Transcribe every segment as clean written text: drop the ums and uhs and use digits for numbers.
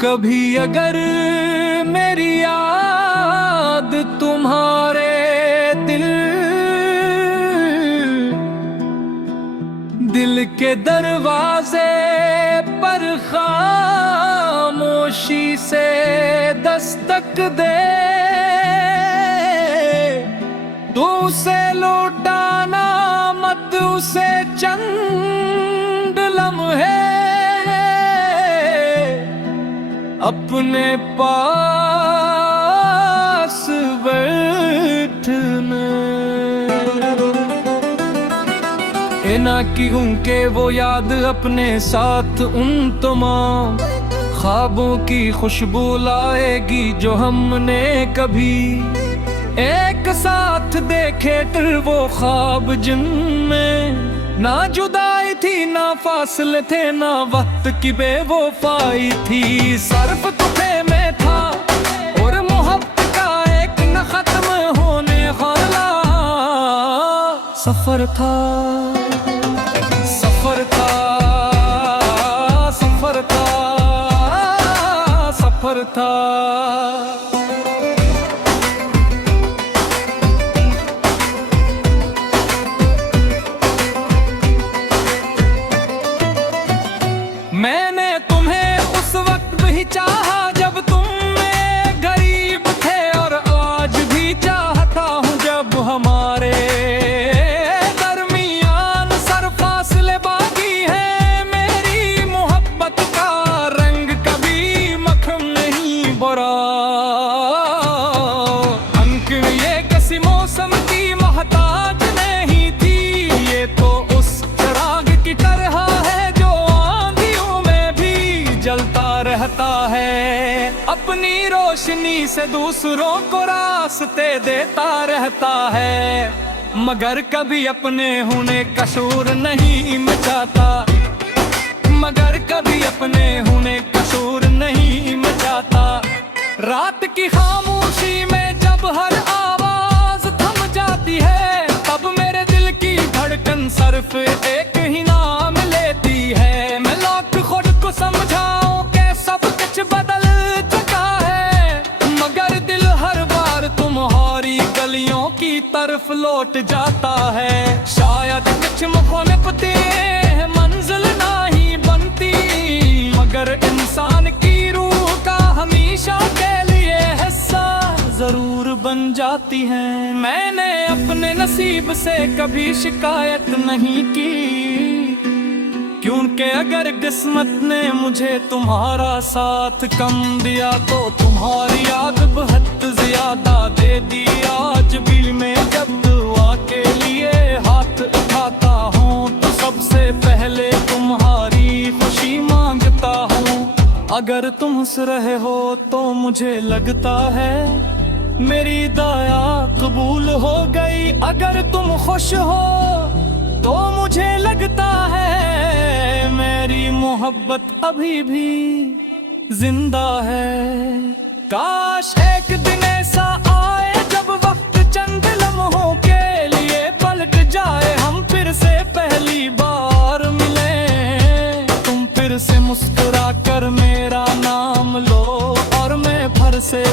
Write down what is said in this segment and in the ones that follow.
कभी अगर मेरी याद तुम्हारे दिल के दरवाजे पर खामोशी से दस्तक दे, तो उसे लौटाना मत, उसे चंद लम्हे अपने पास बैठने। ना कि उनके वो याद अपने साथ उन तमाम ख्वाबों की खुशबू लाएगी जो हमने कभी एक साथ देखे थे। वो ख्वाब जिनमें ना जुदाई थी, ना फासले थे, ना वक्त की बेवफाई थी। सर्फ तुफे में था और मोहब्बत का एक न खत्म होने वाला सफर था, सफर था, सफर था, सफर था। मैंने तुम्हें उस वक्त भी चाहा जब तुम गरीब थे, और आज भी चाहता हूँ जब हमारे दरमियान सर फासले बाकी है। मेरी मोहब्बत का रंग कभी मखम नहीं बरा, अंक ये किसी मौसम की मोहताज नहीं थी। ये तो उस चिराग की तरह है जो जलता रहता है, अपनी रोशनी से दूसरों को रास्ते देता रहता है, मगर कभी अपने होने का शोर नहीं मचाता, मगर कभी अपने होने का शोर नहीं मचाता। रात की खामोशी में जब हर आवाज थम जाती है, तब मेरे दिल की धड़कन सिर्फ एक ही नाम लेती है। मैं लाख खुद को समझाऊं कि सब कुछ बदल चुका है, मगर दिल हर बार तुम्हारी गलियों की तरफ लौट जाता है। शायद कुछ मुखालिफते मंजिल नहीं बनती, मगर इंसान की रूह का हमेशा के लिए हिस्सा जरूर बन जाती है। मैंने अपने नसीब से कभी शिकायत नहीं की, क्योंकि अगर किस्मत ने मुझे तुम्हारा साथ कम दिया, तो तुम्हारी याद बहुत ज्यादा दे दी। आज भी मैं जब दुआ के लिए हाथ उठाता हूँ, तो सबसे पहले तुम्हारी खुशी मांगता हूँ। अगर तुम हंस रहे हो तो मुझे लगता है मेरी दया कबूल हो गई। अगर तुम खुश हो तो मुझे लगता है मेरी मोहब्बत अभी भी जिंदा है। काश एक दिन ऐसा आए जब वक्त चंद लम्हों के लिए पलट जाए, हम फिर से पहली बार मिले, तुम फिर से मुस्कुरा कर मेरा नाम लो, और मैं फिर से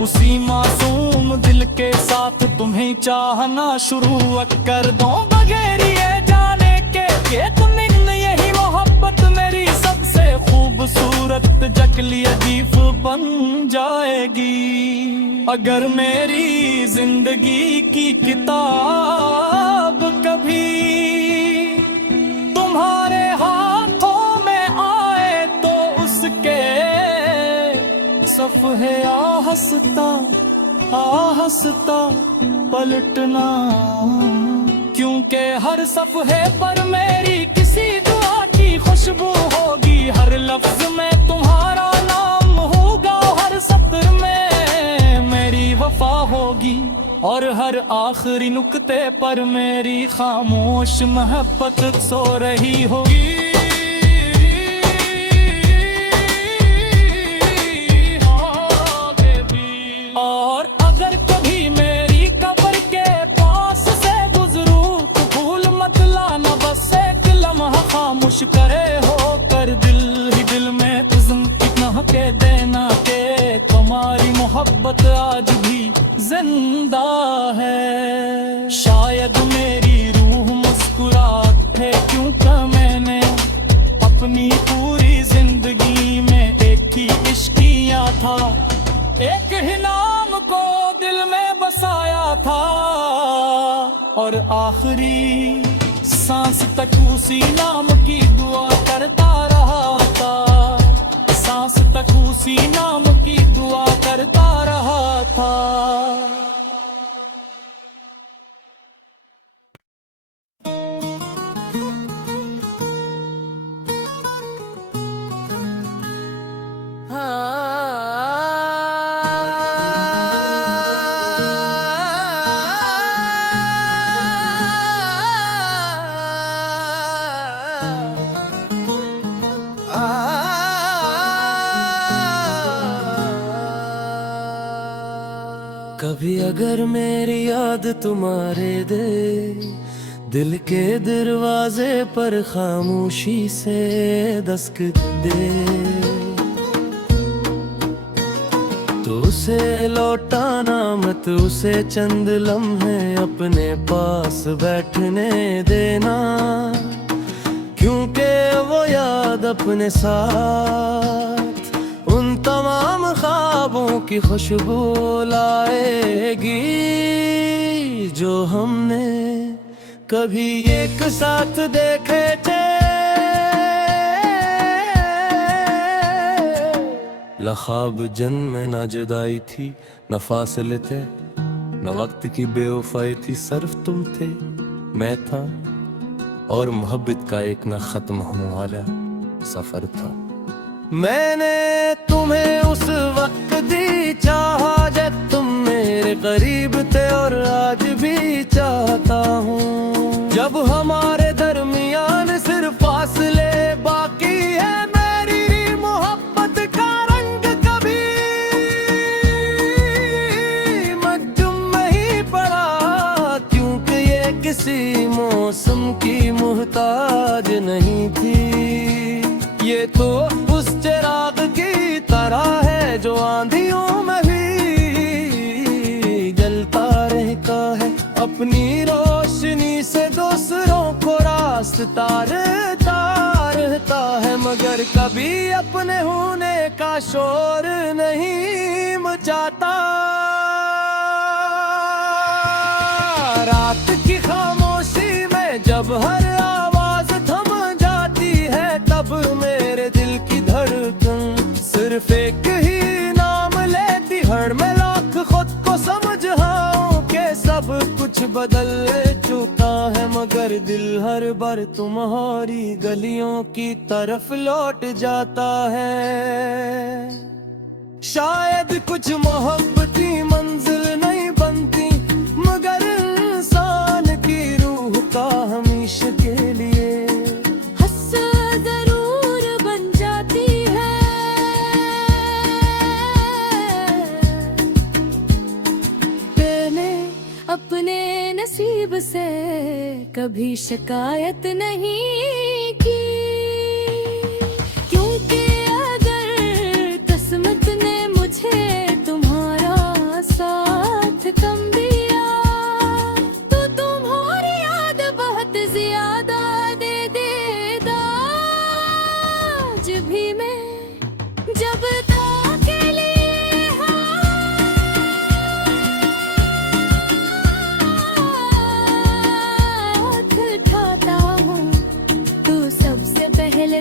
उसी मासूम दिल के साथ तुम्हें चाहना शुरू कर दूं, बगैर ये जाने के तुम यही मोहब्बत मेरी सबसे खूबसूरत जकली अजीब बन जाएगी। अगर मेरी जिंदगी की किताब कभी तुम्हारे हाथों में आए, तो उसके सफ़हे आहस्ता पलटना, क्योंकि हर सफ़हे पर मेरी किसी दुआ की खुशबू होगी। हर लफ्ज में तुम्हारा नाम होगा, हर सत्र में मेरी वफा होगी, और हर आखिरी नुक्ते पर मेरी खामोश मोहब्बत सो रही होगी। और अगर कभी मेरी कब्र के पास से गुजरूं, तो भूल मत लाना, बस एक लम्हा खामोश करे हो कर दिल ही दिल में तुझ के दे। जिंदा है। शायद मेरी रूह मुस्कुराते क्योंकि मैंने अपनी पूरी जिंदगी में एक ही इश्क किया था, एक ही नाम को दिल में बसाया था, और आखिरी सांस तक उसी नाम की दुआ करता रहा था, सांस तक उसी नाम की दुआ करता रहा था। कभी अगर मेरी याद तुम्हारे दिल के दरवाजे पर खामोशी से दस्तक दे, तो उसे लौटाना मत, उसे चंद लम्हे अपने पास बैठने देना, क्योंकि वो याद अपने साथ उन तमाम ख्वाबों की खुशबू लाएगी जो हमने कभी एक साथ देखे थे। न ख्वाब जन्म में न जुदाई थी, न फासले थे, न वक्त की बेवफाई थी, सिर्फ तुम थे, मैं था, और मोहब्बत का एक न खत्म होने वाला सफर था। मैंने तुम्हें उस वक्त दी चाहा जब तुम मेरे करीब थे, और आज भी चाहता हूँ जब हमारे दरमियान सिर्फ फासले बाकी है। मेरी मोहब्बत का रंग कभी मज्जुम नहीं पड़ा, क्योंकि ये किसी मौसम की मोहताज नहीं थी। ये तो उस चिराग की तरह है जो आंधियों में भी जलता रहता है, अपनी रोशनी से दूसरों को रास्ता रहता है, मगर कभी अपने होने का शोर नहीं मचाता। रात की खामोशी में जब हर आवाज थम जाती है, तब मेरे दिल की धड़कन सिर्फ एक ही नाम लेती, हर मैं लाख खुद को समझाऊं कि सब कुछ बदल चुका है, मगर दिल हर बार तुम्हारी गलियों की तरफ लौट जाता है। शायद कुछ मोहब्बती मंजिल नहीं बनती, मगर इंसान की रूह का हमेशा के लिए अपने नसीब से कभी शिकायत नहीं की, क्योंकि अगर किस्मत ने मुझे तुम्हारा साथ कम दिया, तो तुम्हारी याद बहुत ज्यादा दे देगा। आज भी मैं जब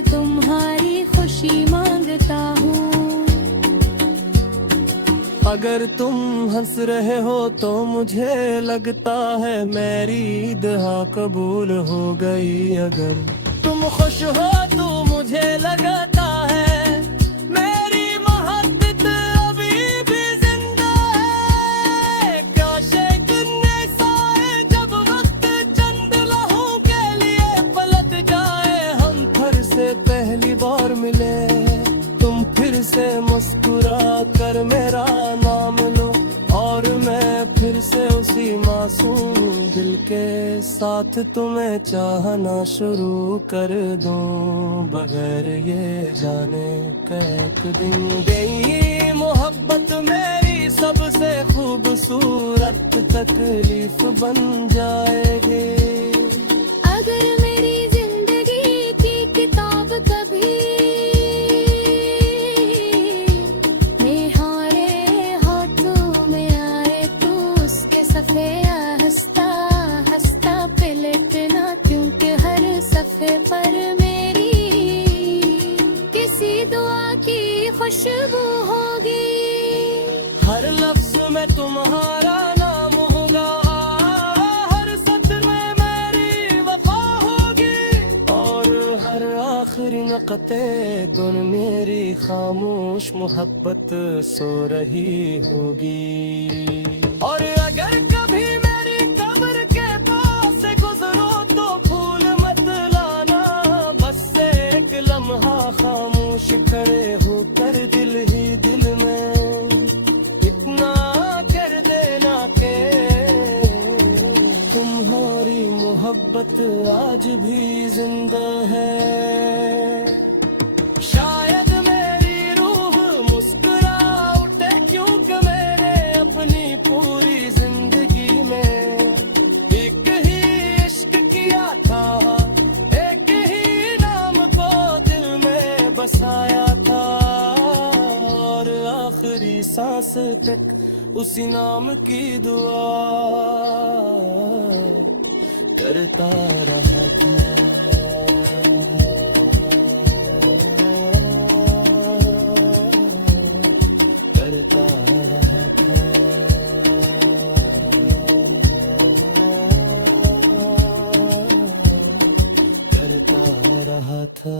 तुम्हारी खुशी मांगता हूँ। अगर तुम हंस रहे हो तो मुझे लगता है मेरी दुआ कबूल हो गई, अगर तुम खुश हो तो मुझे लगता है मेरी मोहब्बत अभी भी जिंदा है। काश एक ऐसा है जब वक्त चंद लम्हों के लिए पलट जाए, हम फिर से पहली बार मिले, तुम फिर से मुस्कुरा कर मेरा नाम लो, और मैं फिर से उसी मासूम दिल के साथ तुम्हें चाहना शुरू कर दूं, बगैर ये जाने कैक दिन गई मोहब्बत मेरी सबसे खूबसूरत तकलीफ बन जाएंगे। अगर मेरी जिंदगी की किताब कभी मेरे हाथों में आए तो उसके सफ़े हंसता हंसता पलटना, क्योंकि हर सफ़े पर मेरी किसी दुआ की खुशबू होगी। हर लफ्ज में तुम्हारा नाम होगा, हर सत्र में मेरी वफा होगी, और हर आखिरी नक़ते गुन मेरी खामोश मोहब्बत सो रही होगी। और अगर कभी मेरी कब्र के पास से गुजरो तो फूल मत लाना, बस एक लम्हा खामोश खड़े होकर दिल ही दिल में इतना कर देना के तुम्हारी मोहब्बत आज भी जिंदा है। शायद मेरी रूह मुस्कुरा उठे, क्योंकि मैंने अपनी पूरी जिंदगी में एक ही इश्क किया था, एक ही नाम को दिल में बसाया था, और आखिरी सांस तक उसी नाम की दुआ करता रहा था। करता रहा था। करता रहा था।